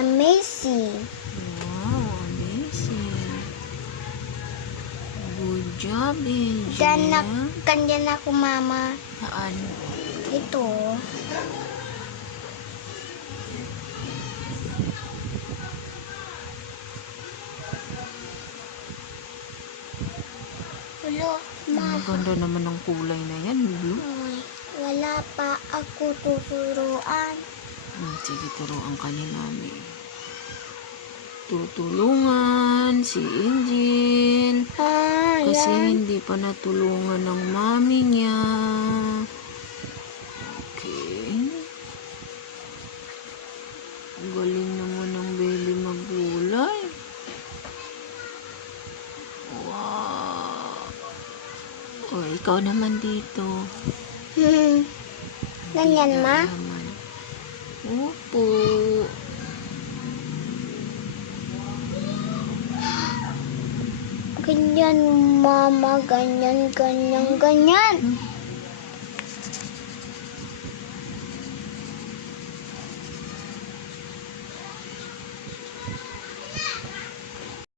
Amazing. Wow, amazing. Good job, Ganyan Angel. ako, Mama. Saan? Ito. Wala, Ma. Ang ganda naman ng kulay na yan, blue. Ay, wala pa ako tuturuan. Sige, turuan ka ni Mami. Tutulungan si Angel. Kasi Yan. hindi pa natulungan ng mami niya. Okay. Galing naman ng Bailey maggulay. Wow. O, ikaw naman dito. Ganyan, Ma. Naman. Opo. Ganyan, Mama. Ganyan, ganyan, ganyan.